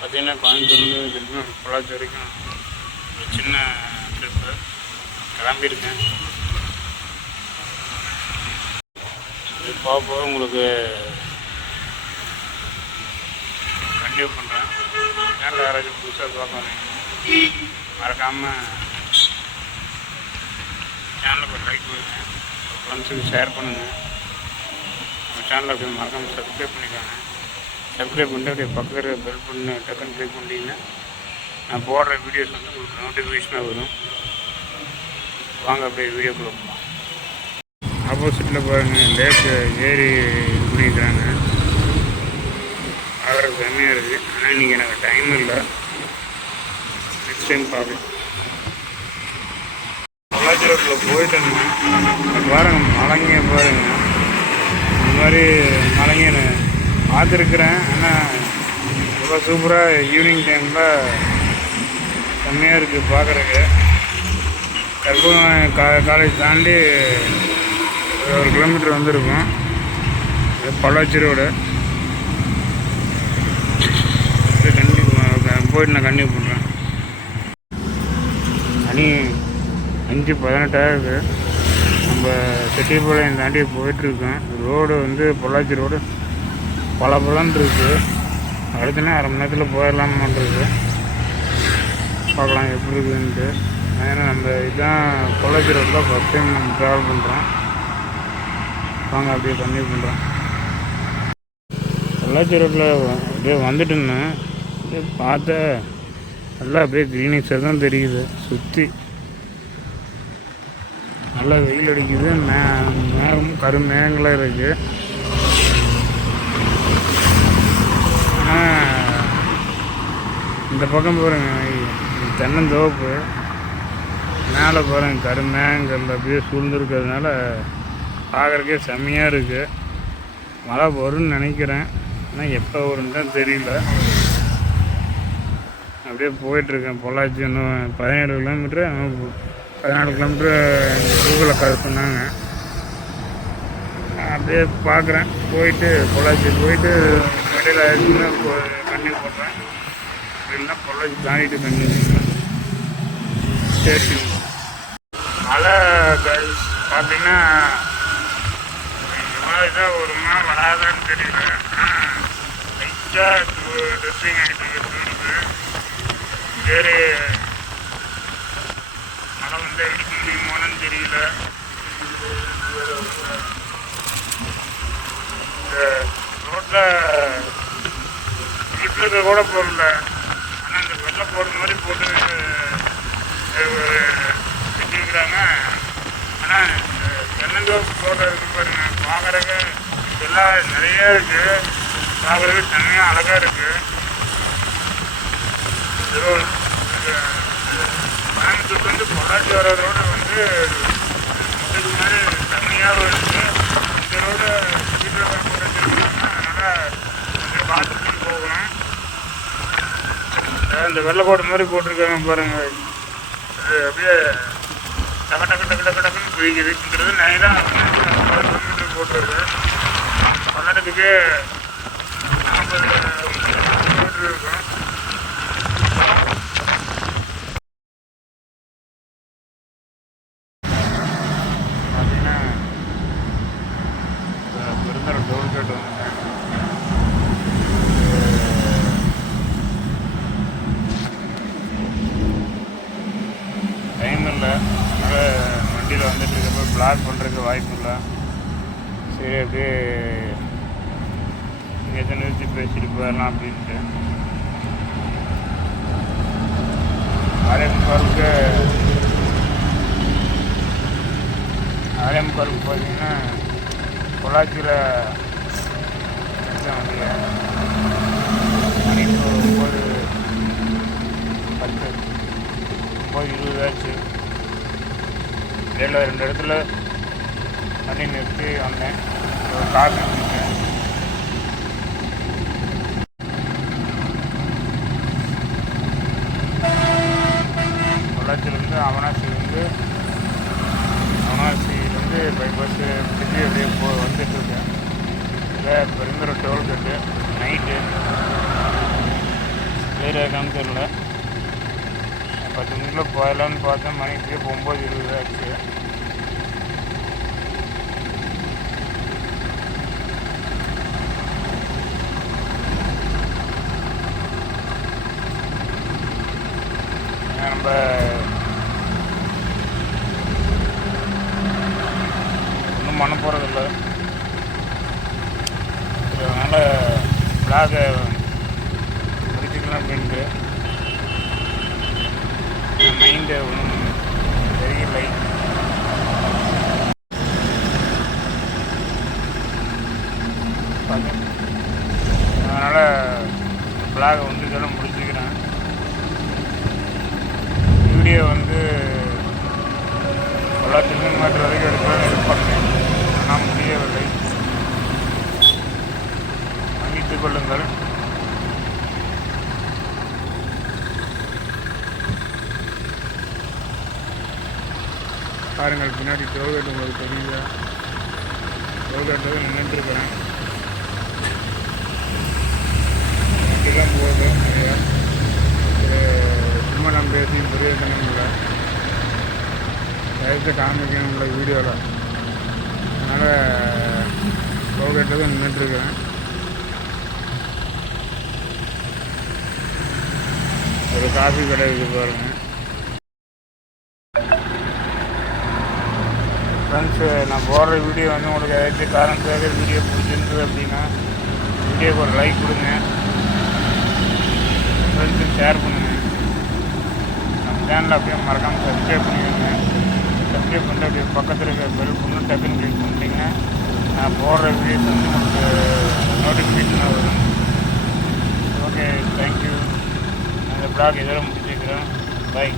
பார்த்திங்கன்னா கோயம்புத்தூர்லேருந்து திருப்பி பொள்ளாச்சி வரைக்கும் ஒரு சின்ன ட்ரிப்பு கிளம்பியிருக்கேன். இது போக உங்களுக்கு கண்டினியூ பண்ணுறேன். சேனல் யாராச்சும் புதுசாக பார்க்கணும் மறக்காமல் சேனலுக்கு லைக் பண்ணுங்கள், ஃப்ரெண்ட்ஸுக்கு ஷேர் பண்ணுங்கள். நம்ம சேனலில் அப்படியே மறக்காமல் சப்ஸ்கிரைப் பண்ணிக்கோங்க. சப்ஸ்கிரைப் பண்ணிட்டு அப்படியே பக்கத்தில் பெல் பண்ணி டக்குன்னு கிளிக் பண்ணிட்டீங்கன்னா நான் போடுற வீடியோஸ் வந்து உங்களுக்கு நோட்டிஃபிகேஷனாக வரும். வாங்க அப்படியே வீடியோக்குள்ளே போகலாம். ஆப்போசிட்டில் பாருங்கள் லேக்கு ஏறி இது பண்ணிக்கிறாங்க. பார்க்குறதுக்கு செம்மையாக இருக்குது. ஆனால் இன்றைக்கி எனக்கு டைம் இல்லை, நெக்ஸ்ட் டைம் பார்க்கலாம். பொள்ளாச்சி ரோட்டில் போயிட்டேங்க. பாருங்கள் மலைங்க பாருங்கள், இந்த மாதிரி மலைங்க நான் பார்த்துருக்குறேன். ஆனால் ரொம்ப சூப்பராக ஈவினிங் டைமில் செம்மையாக இருக்குது பார்க்குறதுக்கு. கற்பகம் காலேஜ் தாண்டி ஒரு கிலோமீட்டர் வந்திருக்கும். பொள்ளாச்சி ரோடு போயிட்டு நான் கண்டினியூ பண்ணுறேன். மணி 5:18 நம்ம செட்டிப்பாளையம் தாண்டி போயிட்டுருக்கோம். ரோடு வந்து பொள்ளாச்சி ரோடு பலபலன்னு இருக்குது. அடுத்துனா அரை மணி நேரத்தில் போயிடலாமான்றது. பார்க்கலாம் எப்படி இருக்குதுன்ட்டு. ஏன்னா நம்ம இதுதான் பொள்ளாச்சி ரோட்டில் ஃபஸ்ட் டைம் நம்ம ட்ராவல் பண்ணுறோம். வாங்க அப்படியே கண்டினியூ பண்ணுறோம். பொள்ளாச்சி ரோட்டில் அப்படியே வந்துட்டு இருந்தேன். அப்படியே பார்த்தா நல்லா அப்படியே க்ரீனிஷாக தான் தெரியுது. சுற்றி நல்லா வெயில் அடிக்குது. மேகம் கருமேகங்களாக இருக்குது. இந்த பக்கம் பாருங்கள் தென்னந்தோப்பு, மேலே பாருங்கள் கருமேகங்கள் அப்படியே சூழ்ந்துருக்கிறதுனால பார்க்குறக்கே செம்மையாக இருக்குது. மழை வரும்னு நினைக்கிறேன், ஆனால் எப்போ வரும்னு தான் தெரியல. அப்படியே போயிட்டுருக்கேன். பொள்ளாச்சி இன்னும் 17 கிலோமீட்ரு 14 கிலோமீட்ரு கூகுளில் கால் சொன்னாங்க. அப்படியே பார்க்குறேன். போயிட்டு பொள்ளாச்சி போயிட்டு இடையில ஆயிடுச்சுன்னா கண்டினியூ பண்ணுறேன். இல்லைன்னா பொள்ளாச்சி தாண்டிட்டு கண்டினியூ பண்ணுறேன். சரி, மழை பார்த்தீங்கன்னா இதான் ஒரு நாள் வராதான்னு தெரியல. லைட்டாக ட்ரெஸ்ஸிங் ஆகிட்டு இருக்குது. சரி, மழை வந்து அடிக்க முடியுமானு தெரியல. ரோட்டில் வீட்டில் கூட போடல, ஆனால் இந்த வெள்ளை போடுற மாதிரி போட்டு வச்சுருக்குறாங்க. ஆனால் தென்னந்தோப்பு தோட்டம் இருக்குது பாருங்க, பார்க்குறக்கு எல்லாம் நிறையா இருக்குது. பார்க்குறதுக்கு தனியாக அழகாக இருக்குது. கோயம்புத்தூர்லேருந்து பொள்ளாச்சி வர ரோடு வந்து இதுக்கு மாதிரி தனியாகவும் இருக்குது. இந்த ரோடு வீட்டில் போட்டு வச்சுருக்காங்க. அதனால் கொஞ்சம் பார்த்துட்டு போகணும். இந்த வெள்ளைக்கோடு மாதிரி போட்டிருக்காங்க பாருங்கள். அது அப்படியே டக்கு டக்கு டக்கு டக்கு டக்குன்னு போய்க்குதுங்கிறது. நேராக 50 கிலோமீட்டர் போட்டிருக்கு. பல்லடத்துக்கு 50 கிலோமீட்டர் இருக்கும். பார்த்தீங்கன்னா பெருந்தர டோல்கேட் வந்துட்டேன். டைம் இல்லை, அதனால் வண்டியில் வந்துட்டு இருக்கப்போ பிளாக் பண்ணுறதுக்கு வாய்ப்பு இல்லை. சரி, அப்படியே இங்கே நிறுத்தி பேசிட்டு போயிடலாம் அப்படின்ட்டு. ஆலயம்காலுக்கு பார்த்தீங்கன்னா பொள்ளாச்சியில் மணி 9:10 9:20 ஆச்சு. இடையில 2 இடத்துல வண்டி நிறுத்தி வந்தேன். ஒரு காஃபி குடித்தேன். பொள்ளாச்சியிலேருந்து அவனாசியிலேருந்து பைபாஸ் திருப்பி அப்படியே வந்துட்டுருக்கேன். இதை பெருந்தர டோல்கேட்டு நைட்டு இருக்கான்னு தெரியல. 10 மணிக்குள்ளே போயிடலான்னு பார்த்தேன். மணிக்கு 9:20 ஆச்சு. நம்ம ஒன்றும் பண்ண போகிறதில்ல. அதனால் விளாகை முடிச்சுக்கலாம் அப்படின்ட்டு மைண்டு ஒன்றும் தெரியலை. அதனால் விளாகை வந்து இதெல்லாம் முடிச்சுக்கிறேன். வீடியோ வந்து எல்லா கிலோமீட்டர் வரைக்கும் எடுக்கலாம்னு இது பண்ணேன். ஆனால் முடியவில்லை. மன்னித்துக் கொள்ளுங்கள். பாருங்கள், பின்னாடி டோல்கேட் உங்களுக்கு தெரியுதா? டோல்கேட்டில் நின்றுட்டுருக்கிறேன். வண்டிலாம் போகுது நிறையா. சும்மா நம்ம பேசி புரியணும்ல, தயவுக்கு காமிக்கணும்ல வீடியோவில். அதனால் டோல்கேட்டில் தான் நின்றுட்டுருக்கிறேன். ஒரு காஃபி கடை இருக்குது பாருங்கள். ஃப்ரெண்ட்ஸு, நான் போடுற வீடியோ வந்து உங்களுக்கு ஏதாச்சும் காரணத்துக்காக வீடியோ பிடிச்சிருந்தது அப்படின்னா வீடியோக்கு ஒரு லைக் கொடுங்க. ஃப்ரெண்ட்ஸுக்கு ஷேர் பண்ணுங்கள். நம்ம சேனலில் அப்படியே மறக்காமல் சப்ஸ்கிரைப் பண்ணிடுங்க. சப்ஸ்கிரைப் பண்ணிட்டு அப்படியே பக்கத்தில் இருக்கிற பெல் பண்ணி டக்குன்னு கிளிக் பண்ணிட்டீங்கன்னா நான் போடுற வீடியோஸ் வந்து உங்களுக்கு நோட்டிஃபிகேஷனாக வரும். Okay, thank you. அந்த ப்ளாக் இதெல்லாம் முடிச்சுக்கிறேன். பை.